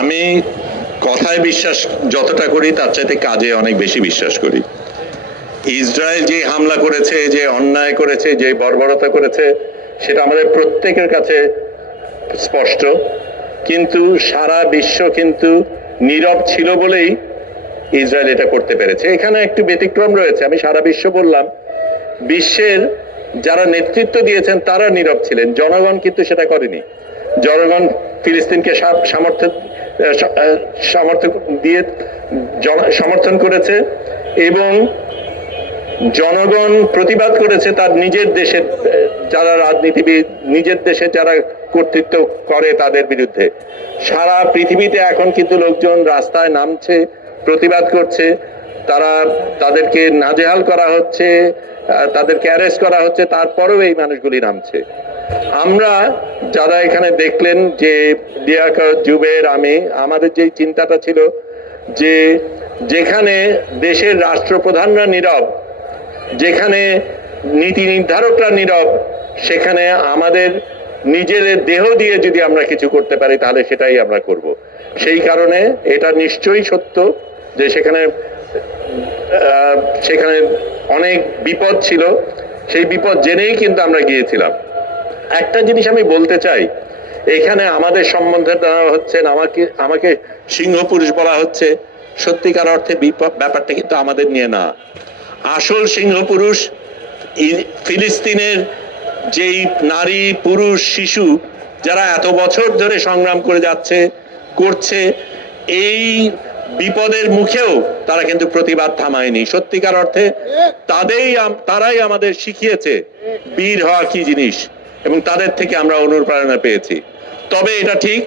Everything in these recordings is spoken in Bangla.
আমি কথায় বিশ্বাস যতটা করি তার চাইতে কাজে অনেক বেশি বিশ্বাস করি। ইসরায়েল যে হামলা করেছে, যে অন্যায় করেছে, যে বর্বরতা করেছে, সেটা আমাদের প্রত্যেকের কাছে স্পষ্ট। কিন্তু সারা বিশ্ব কিন্তু নীরব ছিল বলেই ইসরায়েল এটা করতে পেরেছে। এখানে একটু ব্যতিক্রম রয়েছে। আমি সারা বিশ্ব বললাম, বিশ্বের যারা নেতৃত্ব দিয়েছেন তারা নীরব ছিলেন, জনগণ কিন্তু সেটা করেনি। জনগণ ফিলিস্তিনকে সমর্থন দিয়ে সমর্থন করেছে এবং জনগণ প্রতিবাদ করেছে তার নিজের দেশের যারা রাজনীতিবিদ, নিজের দেশে যারা কর্তৃত্ব করে তাদের বিরুদ্ধে। সারা পৃথিবীতে এখন কিন্তু লোকজন রাস্তায় নামছে, প্রতিবাদ করছে। তাদেরকে নাজেহাল করা হচ্ছে, তাদেরকে অ্যারেস্ট করা হচ্ছে, তারপরেও এই মানুষগুলি নামছে। আমরা যারা এখানে দেখলেন যে লিয়াকত, জুবের, আমি, আমাদের যে চিন্তাটা ছিল যে যেখানে দেশের রাষ্ট্রপ্রধানরা নীরব, যেখানে নীতি নির্ধারকরা নীরব, সেখানে আমাদের নিজের দেহ দিয়ে যদি আমরা কিছু করতে পারি তাহলে সেটাই আমরা করব। সেই কারণে এটা নিশ্চয়ই সত্য যে সেখানে অনেক বিপদ ছিল। সেই বিপদ জেনেই কিন্তু আমরা গিয়েছিলাম। একটা জিনিস আমি বলতে চাই, এখানে আমাদের সম্বন্ধে হচ্ছে আমাকে সিংহ পুরুষ বলা হচ্ছে। সত্যিকার অর্থে ব্যাপারটা কিন্তু আমাদের নিয়ে না। আসল সিংহ পুরুষ ফিলিস্তিনের যেই নারী, পুরুষ, শিশু যারা এত বছর ধরে সংগ্রাম করে করছে, এই বিপদের মুখেও তারা কিন্তু প্রতিবাদ থামায়নি। সত্যিকার অর্থে তারাই আমাদের শিখিয়েছে বীর হওয়া কি জিনিস, এবং তাদের থেকে আমরা অনুপ্রেরণা পেয়েছি। তবে এটা ঠিক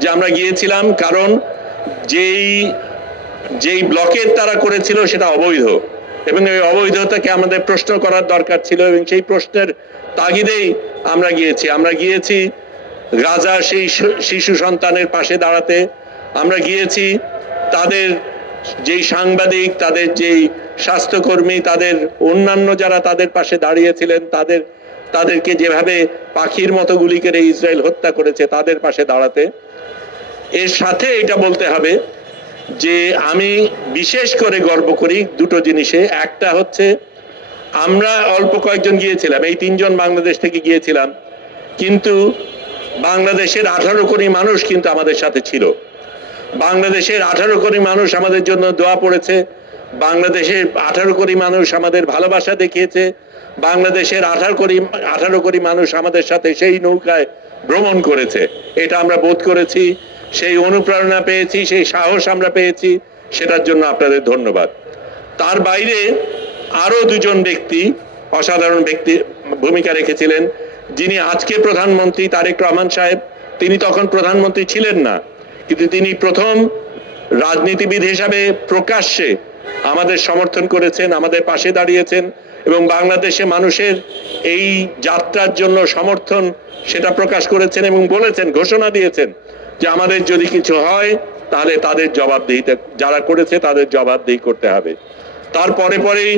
যে আমরা গিয়েছিলাম কারণ যেই ব্লকের তারা করেছিল সেটা অবৈধ, এবং এই অবৈধতাকে আমাদের প্রশ্ন করার দরকার ছিল, এবং সেই প্রশ্নের তাগিদেই আমরা গিয়েছি গাজার সেই শিশু সন্তানের পাশে দাঁড়াতে। আমরা গিয়েছি তাদের যেই সাংবাদিক, তাদের যেই স্বাস্থ্যকর্মী, তাদের অন্যান্য যারা তাদের পাশে দাঁড়িয়েছিলেন, তাদেরকে যেভাবে পাখির মতো গুলি করে ইসরায়েল হত্যা করেছে তাদের পাশে দাঁড়াতে। এর সাথে এটা বলতে হবে যে আমি বিশেষ করে গর্ব করি দুটো জিনিসে। একটা হচ্ছে আমরা অল্প কয়েকজন গিয়েছিলাম, এই 3 জন বাংলাদেশ থেকে গিয়েছিলাম, কিন্তু বাংলাদেশের 18 কোটি মানুষ কিন্তু আমাদের সাথে ছিল। বাংলাদেশের 18 কোটি মানুষ আমাদের জন্য দোয়া পড়েছে। বাংলাদেশের 18 কোটি মানুষ আমাদের ভালোবাসা দেখিয়েছে। বাংলাদেশের 18 কোটি মানুষ আমাদের সাথে সেই নৌকায় ভ্রমণ করেছে। এটা আমরা বোধ করেছি, সেই অনুপ্রেরণা পেয়েছি, সেই সাহস আমরা পেয়েছি। সেটার জন্য আপনাদের ধন্যবাদ। তার বাইরে আরো 2 জন ব্যক্তি অসাধারণ ভূমিকা রেখেছিলেন। যিনি আজকে প্রধানমন্ত্রী তারেক রহমান সাহেব, তিনি তখন প্রধানমন্ত্রী ছিলেন না, কিন্তু তিনি প্রথম রাজনীতিবিদ হিসাবে প্রকাশ্যে আমাদের সমর্থন করেছেন, আমাদের পাশে দাঁড়িয়েছেন, এবং বাংলাদেশে মানুষের এই যাত্রার জন্য সমর্থন সেটা প্রকাশ করেছেন এবং বলেছেন, ঘোষণা দিয়েছেন যে আমাদের যদি কিছু হয় তাহলে তাদের জবাবদিহিতা, যারা করেছে তাদের জবাবদিহি করতে হবে। তারপরে পরেই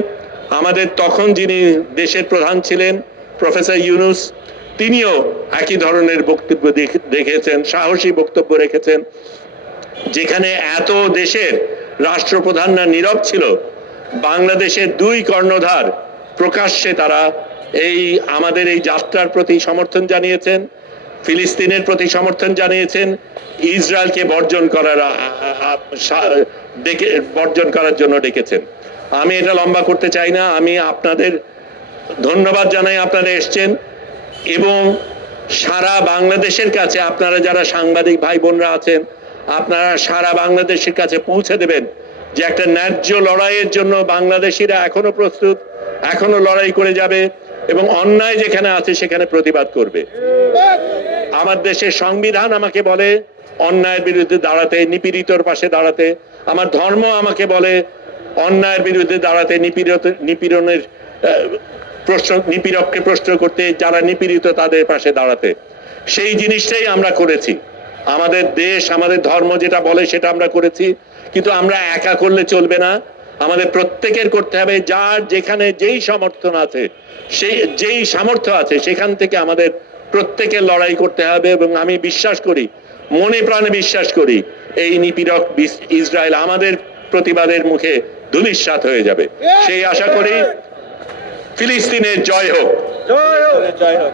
আমাদের তখন যিনি দেশের প্রধান ছিলেন প্রফেসর ইউনূস, তিনিও একই ধরনের বক্তব্য রেখেছেন, সাহসী বক্তব্য রেখেছেন। যেখানে এত দেশের রাষ্ট্রপ্রধানরা নীরব ছিল, বাংলাদেশের 2 কর্ণধার প্রকাশ্যে তারা আমাদের এই যাত্রার প্রতি সমর্থন জানিয়েছেন, ফিলিস্তিনের প্রতি সমর্থন জানিয়েছেন, ইসরায়েলকে বর্জন করার জন্য ডেকেছেন। আমি এটা লম্বা করতে চাই না। আমি আপনাদের ধন্যবাদ জানাই, আপনারা এসছেন, এবং সারা বাংলাদেশের কাছে আপনারা যারা সাংবাদিক ভাই বোনরা আছেন, আপনারা সারা বাংলাদেশের কাছে পৌঁছে দেবেন যে একটা ন্যায্য লড়াইয়ের জন্য বাংলাদেশিরা এখনো প্রস্তুত, এখনো লড়াই করে যাবে, এবং অন্যায় যেখানে আছে সেখানে প্রতিবাদ করবে। আমার দেশের সংবিধান আমাকে বলে অন্যায়ের বিরুদ্ধে দাঁড়াতে, নিপীড়িতর পাশে দাঁড়াতে। আমার ধর্ম আমাকে বলে অন্যায়ের বিরুদ্ধে দাঁড়াতে, নিপীড়নের নিপীড়ককে প্রশ্ন করতে, যারা নিপীড়িত তাদের পাশে দাঁড়াতে। সেই জিনিসটাই আমরা করেছি। আমাদের দেশ, আমাদের ধর্ম যেটা বলে সেটা আমরা করেছি, কিন্তু আমরা একা করলে চলবে না। আমাদের প্রত্যেকের করতে হবে, যার যেখানে যেই সমর্থন আছে, যেই সামর্থ্য আছে, সেখান থেকে আমাদের প্রত্যেকের লড়াই করতে হবে। এবং আমি বিশ্বাস করি মনে প্রাণে বিশ্বাস করি এই নিপীড়ক ইসরায়েল আমাদের প্রতিবাদের মুখে ধূলিসাৎ হয়ে যাবে। সেই আশা করি। ফিলিস্তিনের জয় হোক। জয় হোক।